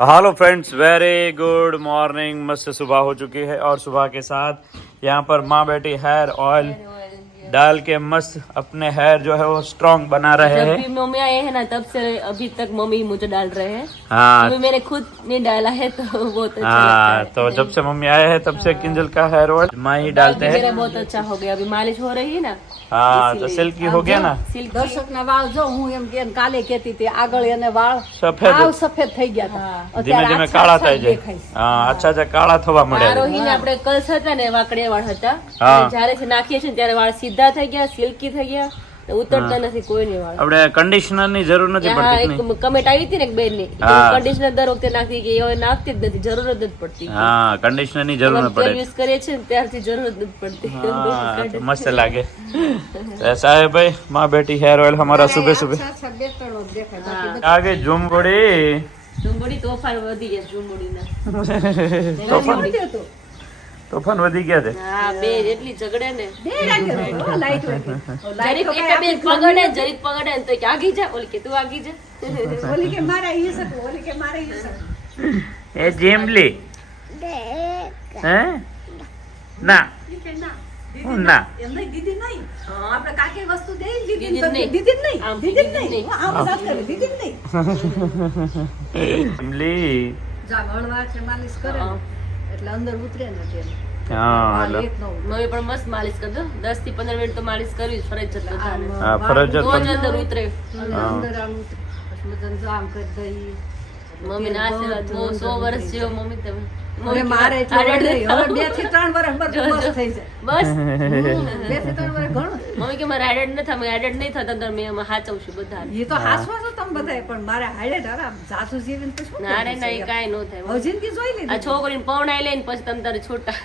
Hello friends, very good morning. मस्त सुबह हो चुकी है और सुबह के साथ यहाँ पर माँ बेटी हेयर ऑयल डाल के मस्त अपने हेयर जो है वो स्ट्रॉन्ग बना रहे जब हैं। भी मम्मी आए हैं ना तब से अभी तक मम्मी मुझे डाल रहे हैं। हाँ अभी मैंने खुद नहीं डाला है तो बहुत अच्छा लगता हाँ, है। तो जब से मम्मी आए हैं तब से किंजल का हेयर ऑयल माँ ही डालते मेरा हैं। बहुत अच्छा हो गया। अभी मालिश हो रही है ना। हाँ, तो सिल्की हो गया ना। सिल्क દર્શકના વાળ જો હું એમ કે કાલે કહેતી હતી આગળ એને વાળ સફેદ સાવ સફેદ થઈ ગયા હતા ધીમે ધીમે કાળા થાય છે। દેખાય છે હા, અચ્છા અચ્છા કાળા થવા મળ્યા છે। આરોહીને આપણે કલ્સ હતા ને વાકડિયા વાળ હતા હા। અને જ્યારે થી નાખીએ છીએ ત્યારે વાળ સીધા થઈ ગયા, સિલ્કી થઈ ગયા, ઉતરતા નથી કોઈ નહીં વાળ। આપણે કન્ડિશનર ની જરૂર નથી હા, પડતી એક કમેન્ટ આવી હતી ને એક બેન ની હા। કન્ડિશનર દર વખતે નાખતી કે એ નાખતી જ નથી, જરૂર જ નથી પડતી। હા, કન્ડિશનર ની જરૂર ન તેલ પડે। યુઝ કરીએ છીએ ને ત્યારથી જરૂર જ નથી પડતી। हाँ, तो मस्त लागे। ऐसा है भाई, माँ बेटी हेयर ऑयल हमारा सुबह सुबह બે ત્રણ જ દેખાય બાકી आगे झुमबड़ी ઝુંબડી તોફાન વધી ગયા ઝુંબડીના। तोफान वधी गया थे। હા, બે એટલી ઝઘડે ને બે લાગે લાઈટ હોય જરીક એક બે પગડે જરીક પગડે ને તો કે આગી જા, ઓલી કે તું આગી જા। ઓલી કે મારા ઈ શકો ઓલી કે મારા ઈ શકો ए जिमली हैं ना ना એમ નહીં દીદી નહીં આપણે કાકી વસ્તુ દે દીદી દીદી જ નહીં। દીદી નહીં આમ દીદી દીદી જ નહીં નહીં। આમ વાત કરે દીદી નહીં जिमली જા હળવા છે માલિશ કરે ને એટલે અંદર ઉતરે ને તેલ हाँ लो। એક નો મમ્મી પણ મસ્ત માલિશ કરજો, 10 થી 15 મિનિટ તો માલિશ કરવી જ ફરજિયાત બધાને, हाँ फरजत તો જ અંદર ઉતરે। અને અંદર આમ ઉતરે પછી બધાને જો આમ કરી દઈ મમ્મી ના આશીર્વાદ બહુ 100 વર્ષ જેવો મમ્મી તમે। હવે મારે એટલું આડે નહીં. હવે 2 થી 3 વર્ષ બધું બસ થઈ જાય બસ 2 થી 3 વર્ષ ઘણું મમ્મી કે મારે એડેડ ન થાય, એડેડ નહીં થતા અંદર મેં એમાં હાચવું છું બધા। એ તો હાસવા છો તમે બધાય પણ મારે હાડે ડારા જાસુ જીવીને તો શું ના રે ના, એ કાંઈ ન થાય। હવે જિંદગી જોઈ આ લીધી છોકરીને પૌણાઈ લઈને પછી તમે તારે છૂટા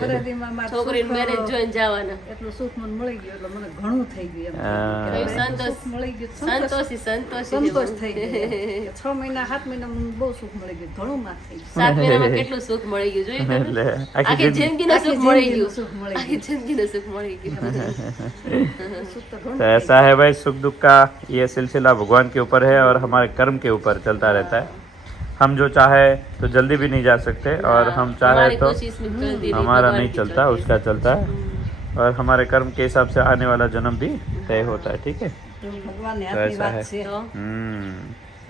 બરાદીમાં મારું છોકરીને સુખ, મેરેજ જોઈને જવાના। એટલું સુખ મને મળી ગયું એટલે મને ઘણું થઈ ગયું એમ. हाँ, કઈ સંતોષ સુખ મળી ગયું સંતોષી સંતોષી સંતોષ થઈ ગયો 6 મહિના 7 મહિના મને બહુ સુખ મળી ગયું ઘણું માં થઈ ગયું 7 મહિનામાં કેટલું સુખ મળી ગયું જોયું તમે? ले आखिर આખી જિંદગીનું સુખ મળી ગયું, સુખ મળી આખી જિંદગીનું સુખ મળી ગયું। ગયું સુખ તો ઘણું तो ऐसा है भाई, सुख दुख का ये सिलसिला भगवान के ऊपर है और हमारे कर्म के ऊपर चलता रहता है। हम जो चाहे तो जल्दी भी नहीं जा सकते और हम चाहे हमारी तो कोशिश में जल्दी नहीं, हमारा भगवान नहीं की चलता, चलती। उसका चलता है और हमारे कर्म के हिसाब से आने वाला जन्म भी तय होता है। ठीक है। ભગવાનની તો હાથની એસા વાત હે। છે તો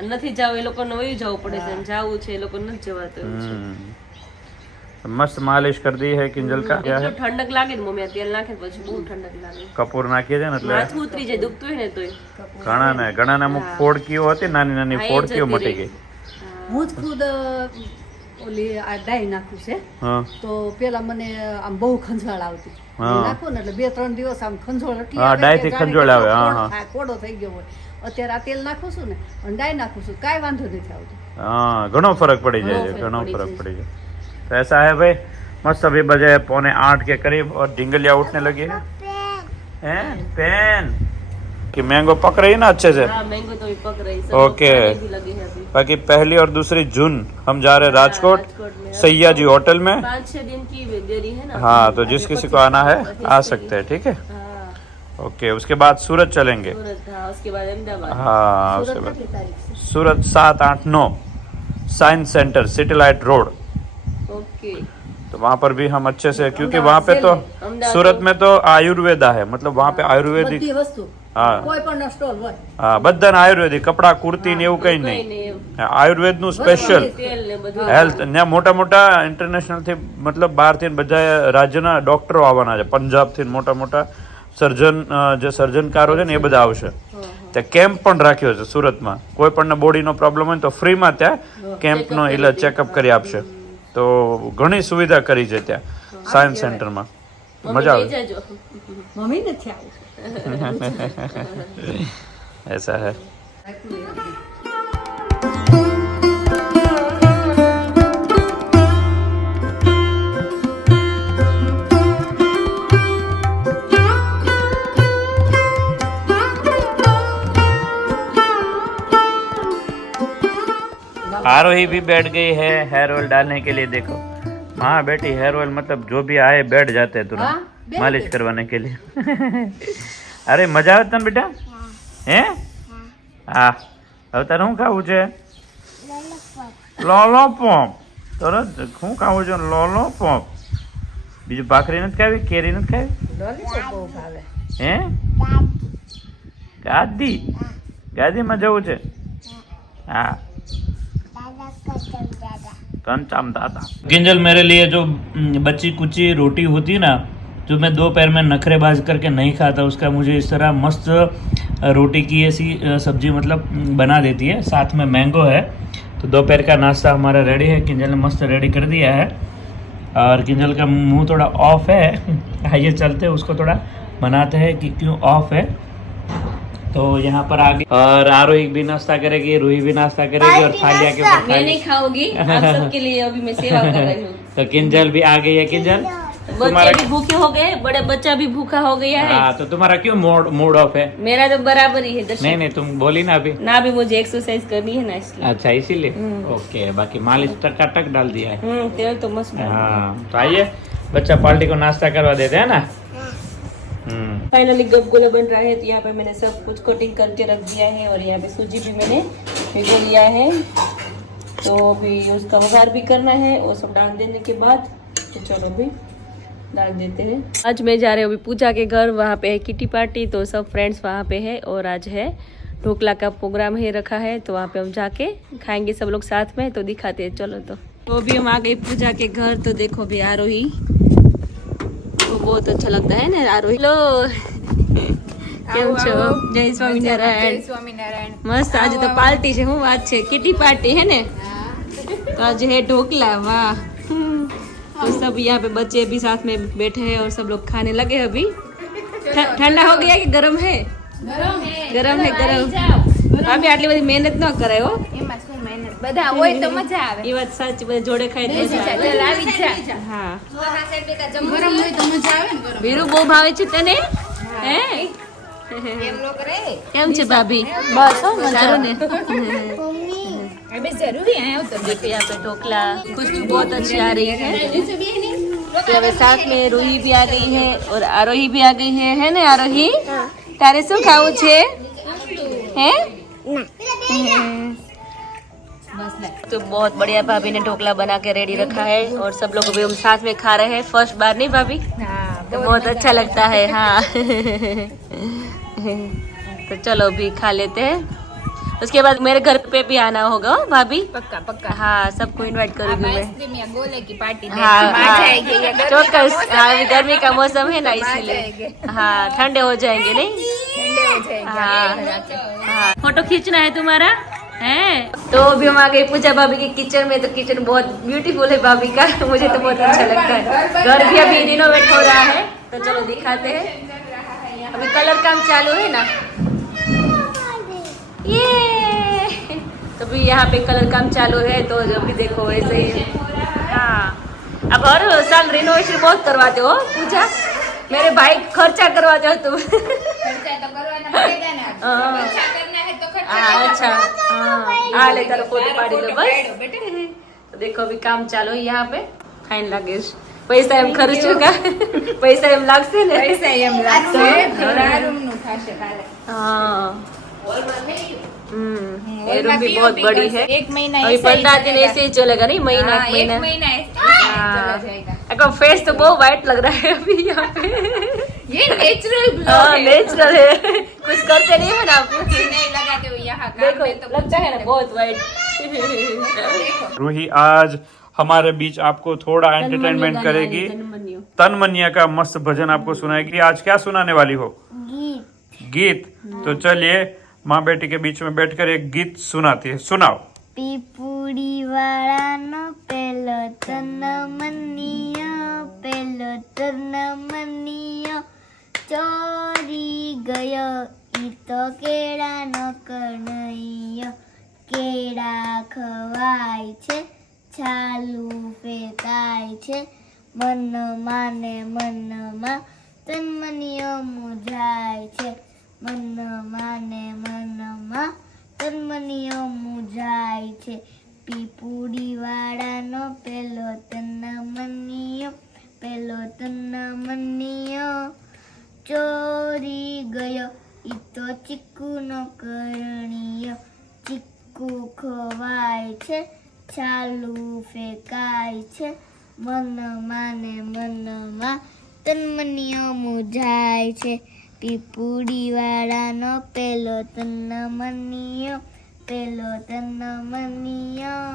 નથી જાવ એ લોકોને વયું જવું પડે છે, અને જાવું છે એ લોકોને નથી જવાતું એવું છે। तो मस्त मालिश कर दी है किंजल का। क्या है, એટલું ઠંડક લાગે ને મમ્મી આ તેલ નાખે ને પછી બહુ ઠંડક લાગે, કપૂર નાખીએ છે ને એટલે માથું ઉતરી જાય, દુખતું હોય ને તોય। ઘણાને અમુક ફોડકીઓ હતી, નાની નાની હા, એ ફોડકીઓ જતી મટી રહી। ગઈ। હું જ ખુદ ઓલી આ ડાઈ નાખું છે હા તો પેલા મને આમ બહુ ખંજવાળ આવતી હા. નાખું ને એટલે 2-3 દિવસ આમ ખંજવાળ એટલી હા, આવે ડાઈથી કે જાણે ખંજવાળ આવે, કેટલો હા, કોડ- કોડો થઈ ગયો હોય અત્યારે આ તેલ નાખું છું ને અને ડાઈ નાખું છું કાંઈ વાંધો નથી આવતો हाँ, घणो फर्क पड़ी जाए, घणो फर्क पड़ी जाए। तो ऐसा है भाई, मस्त अभी बजे 7:45 के करीब और ढिंगलिया उठने लगी है। हैं पेन कि मैंगो पक रही है ना अच्छे से। हाँ, मैंगो तो भी पक रही, सब ओके। खाने भी लगे हैं अभी। बाकी 1 और 2 जून हम जा रहे हैं राजकोट राजकोट में। सैयाजी होटल में। 5-6 दिन की देरी है ना। हाँ, तो जिस किसी को आना है आ सकते हैं। ठीक है। हाँ, ओके, उसके बाद सूरत चलेंगे। सूरत, हाँ, उसके बाद अहमदाबाद। हाँ, उसके સુરત बाद કેટલી તારીખ છે सूरत 7, 8, 9 science centre Citylight road. Okay. तो वहाँ पर भी हम अच्छे से, क्योंकि वहाँ पे तो अहमदाबाद सूरत में तो आयुर्वेदा है, मतलब वहाँ पे आयुर्वेदिक। બધી વસ્તુ હા કોઈ પણ સ્ટોલ હોય હા, બધાને આયુર્વેદિક કપડા કુર્તી ને એવું કઈ કઈ નહીં, નહીં એમ. આયુર્વેદ નું સ્પેશિયલ તેલ ને બધું। હેલ્થ ને મોટા મોટા ઇન્ટરનેશનલ થી, મતલબ બહાર થી બધા રાજ્યના ડોક્ટરો આવવાના છે, પંજાબ થી મોટા મોટા સર્જન, જે સર્જનકારો છે ને એ બધા આવશે। ત્યાં કેમ્પ પણ રાખ્યો છે સુરતમાં, કોઈ પણ બોડીનો પ્રોબ્લેમ હોય તો ફ્રીમાં ત્યાં કેમ્પનો ઇલાજ ચેકઅપ કરી આપશે। તો ઘણી સુવિધા કરી છે ત્યાં સાયન્સ સેન્ટરમાં, મમ્મી મજા લઈ આવે। જાજો। મમ્મી નથી આવું ऐसा है। आरोही भी बैठ गई है हेयर ऑयल डालने के लिए। देखो माँ बेटी हेयर ऑयल, मतलब जो भी आए बैठ जाते हैं तुरंत हाँ, बैठ मालिश गए। करवाने के लिए। अरे मजा આવે તને બેટા? હે? હા, હવે તારે શું ખાવું છે? લોલીપોપ તરત હું ખાવું છું લોલીપોપ. બીજું ભાખરી નથી ખાવી, કેરી નથી ખાવી? લોલીપોપ બહુ ભાવે. હે ગાદીમાં જવું છે? हाँ कंचम दादा. किंजल मेरे लिए जो बच्ची कुची रोटी होती है ना, जो मैं दोपहर में नखरेबाज करके नहीं खाता, उसका मुझे इस तरह मस्त रोटी की ऐसी सब्जी मतलब बना देती है. साथ में मैंगो है. तो दोपहर का नाश्ता हमारा रेडी है. किंजल ने मस्त रेडी कर दिया है और किंजल का मुंह थोड़ा ऑफ है. आइए चलते हैं उसको थोड़ा बनाते हैं कि क्यों ऑफ है. तो यहाँ पर आगे और आरोही भी नाश्ता करेगी, रूही भी नाश्ता करेगी और थालिया के ऊपर मैं नहीं खाऊंगी, आप सबके लिए अभी मैं सेवा कर रही हूँ. तो किंजल भी आ गई है. किंजल बच्चे भी भूखे हो गए, बड़े बच्चा भी भूखा हो गया है. हाँ, तो तुम्हारा क्यों मूड ऑफ है? मेरा तो बराबर ही है दर्शन. नहीं तुम बोली ना अभी. ना भी मुझे एक्सरसाइज करनी है ना इसलिए. अच्छा इसीलिए. ओके, बाकी मालिश टकाटक डाल दिया है. तेल तो मस्त. हाँ तो आइए बच्चा पार्टी को नाश्ता करवा देते हैं ना. फाइनली गपगोला बन रहा है. तो यहाँ पे मैंने सब कुछ कटिंग करके रख दिया है और यहाँ पे सूजी भी मैंने भिगो लिया है. तो अभी उसका वघार भी करना है और सब डाल देने के बाद तो चलो अभी डाल देते हैं. आज मैं जा रही हूँ अभी पूजा के घर. वहाँ पे है किटी पार्टी, तो सब फ्रेंड्स वहाँ पे है और आज है ढोकला का प्रोग्राम है रखा है. तो वहाँ पे हम जाके खाएंगे सब लोग साथ में. तो दिखाते हैं चलो. तो अभी हम आ गए पूजा के घर. तो देखो अभी आरोही को बहुत अच्छा लगता है ना. आरोही लो કેમ છો? જય સ્વામિનારાયણ. મસ્ત. આજે તો પાર્ટી છે. હું વાત છે, કિટી પાર્ટી है ने. तो आज है ढोकला. वाह. तो सब यहाँ पे बच्चे भी साथ में बैठे हैं और सब लोग खाने लगे. अभी ठंडा हो गया कि गरम है? गरम है. अभी आटली बड़ी मेहनत न कराय हो. બધા હોય તો મજા આવે. એ વાત સાચી. બધા જોડે ખાય તો મજા આવે. ચાલ આવી જા. હા ગરમ હોય તો મજા આવે ને. ગરમ વીરુ બહુ ભાવે છે તને? હે એમ નો કરે. કેમ છે ભાભી? બસ હો સારું ને. અબે જરૂરી હે આવતો. देखो यहाँ पे ढोकला खुशबू बहुत अच्छी आ रही है. तो अब साथ में रूही भी आ गई है और आरोही भी आ गई है ना आरोही? तारे શું ખાવું છે? हैं? तो बहुत बढ़िया भाभी ने ढोकला बना के रेडी रखा है और सब लोग अभी हम साथ में खा रहे हैं. फर्स्ट बार नहीं भाभी? तो बहुत अच्छा लगता है. हाँ तो चलो अभी खा लेते हैं. उसके बाद मेरे घर पे भी आना होगा भाभी. પક્કા પક્કા. हाँ सबको इनवाइट करूंगी मैं. आइसक्रीम या गोले की पार्टी दे. हाँ मजा आएगी. ये चौक्कस. हाँ अभी गर्मी का मौसम है ना मजा इसीलिए. आएगी. हाँ ठंडे हो जाएंगे नहीं. ठंडे हो जाएंगे. हाँ हाँ. फोटो खींचना है तुम्हारा है. तो अभी हम आ गए पूजा भाभी के किचन में. तो किचन बहुत ब्यूटीफुल है भाभी का. मुझे तो बहुत अच्छा लगता है. घर भी अभी रिनोवेट हो रहा है. तो चलो दिखाते हैं. अभी कलर काम चालू है ना. ये तो भी यहाँ पे कलर काम चालू है. तो अभी देखो ऐसे ही. हाँ अब हर साल रिनोवेशन बहुत करवाते हो पूजा. मेरे भाई खर्चा करवाते हो तुम. खर्चा तो करवाना पड़ेगा ना. हाँ. अच्छा करना है तो खर्चा हाँ अच्छा. हाँ ले तारो फोटो पाड़ी दो बस. पाड़ो बेटे. तो देखो अभी काम चालू है यहाँ पे. फाइन લાગે પૈસા એમ ખર્ચું કા? પૈસા એમ લાગશે ને. પૈસા એમ લાગશે. ઘણા રૂમ નું થાશે કાલે. हाँ હોલમાં થઈ ગયું. ये रूम भी बहुत बड़ी है. एक महीना अभी ऐसा ही 15 दिन चलेगा. ऐसे ही चलेगा नहीं. महीना हाँ, एक एक महीना. महीना ऐसे ही चला जाएगा. आपका फेस तो बहुत वाइट लग रहा है अभी यहाँ पे. ये नेचुरल ग्लो हाँ है. नेचुरल है. कुछ करते नहीं है ना आप. नहीं लगाते हो यहाँ काम देखो में तो लगता है ना बहुत वाइट. देखो. रूही आज हमारे बीच आपको थोड़ा एंटरटेनमेंट करेगी. तनमनिया का मस्त भजन आपको सुनाएगी. आज क्या सुनाने वाली हो? गीत. तो चलिए माँ बेटी के बीच में बैठकर एक गीत सुनाती है. सुनाओ. પીપુડી વાળાનો પેલો તનમનિયો પેલો તનમનિયો ચોરી ગયો ઈ તો કેળાનો કનૈયો કેળા ખવાય છે છાલું ફેંકાય છે મનમાં ને મનમાં તનમનિયો મૂંઝાય છે મનમાં ને મનમાં તનમનિયો મૂંઝાય છે પીપુડી વાળાનો પેલો તનમનિયો ચોરી ગયો ઈ તો ચીકુનો કરણિયો ચીકુ ખવાય છે છાલું ફેંકાય છે મનમાં ને મનમાં તન્મનીઓ મૂંઝાય છે પીપુડી વાળાનો પેલો તન્મનીયો પેલો તન્મનીયો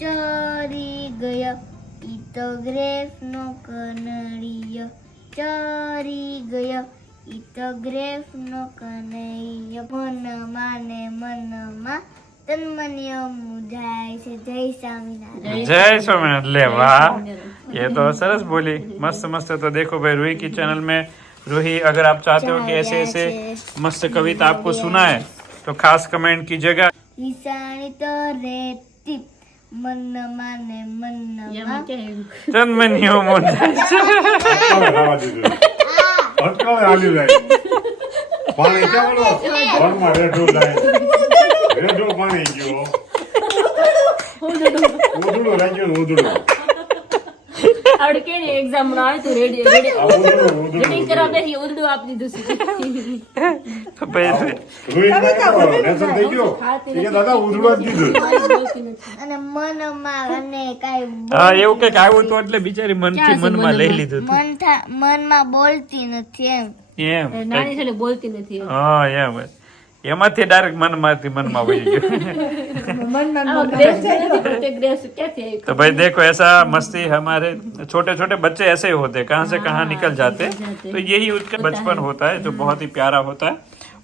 ચોરી ગયો ઈ તો ગ્રેફનો કનડિયો ચોરી ગયો ઈ તો ગ્રેફનો કનૈયો મનમાં ને મનમાં તન્મનીઓ મૂંઝાય છે જય સ્વામિનારાયણ जय स्वामीनाथ ले वाह ये तो सरस बोली मस्त मस्त। तो देखो भाई रूही की चैनल में रूही अगर आप चाहते हो कि ऐसे ऐसे मस्त कविता आपको सुनाए तो खास कमेंट कीजिएगा। વિસાણી તો રેતી મનમાં ને મનમાં તન્મનીઓ મૂંઝાય છે અટકાવે આલ્યું જાય પાણી ચાલો ઘરમાં રેઠું જાય રેઠું પાણી ગયો ઉધડું રાખ્યું ઉધડું અડકે ને એક્ઝામ માં આવે તો રેડી રીડિંગ કરવા બેસી ઉડડું આપી દીધું तो भाई લેસન થઈ ગયો એ દાદા ઉધડું જ દીધું અને મનમાં અને કાઈ હા એવું કઈક આવ્યું તો એટલે બિચારી મનથી મનમાં લઈ લીધું મનમાં બોલતી નથી એમ એમ નાની છે ને બોલતી નથી હા એમ એમાંથી ડાયરેક્ટ મનમાં વહી गयो। तो भाई देखो ऐसा मस्ती हमारे छोटे छोटे बच्चे ऐसे ही होते हैं, कहाँ से कहाँ निकल जाते हैं। तो यही उसका बचपन होता है जो बहुत ही प्यारा होता है।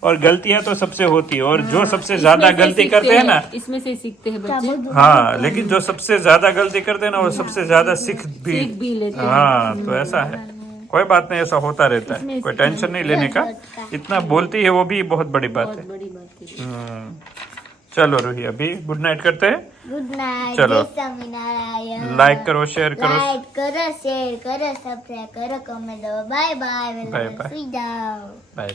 और गलतियां तो सबसे होती है और जो सबसे ज्यादा गलती करते हैं ना इसमें से सीखते हैं बच्चे हाँ, लेकिन जो सबसे ज्यादा गलती करते हैं ना वो सबसे ज्यादा सीख भी लेते हैं। हाँ तो ऐसा है, कोई बात नहीं, ऐसा होता रहता है, कोई टेंशन नहीं लेने का। इतना बोलती है वो भी बहुत बड़ी बात है। बड़ी बात है। चलो रूही अभी गुड नाइट करते हैं। ગુડ નાઇટ ચલો. જય સ્વામિનારાયણ लाइक करो, शेयर करो, લાઈક કરો શેર કરો સબસ્ક્રાઇબ કરો કમેન્ટ કરો બાય બાય Bye bye. સુઈ જાઓ बाय।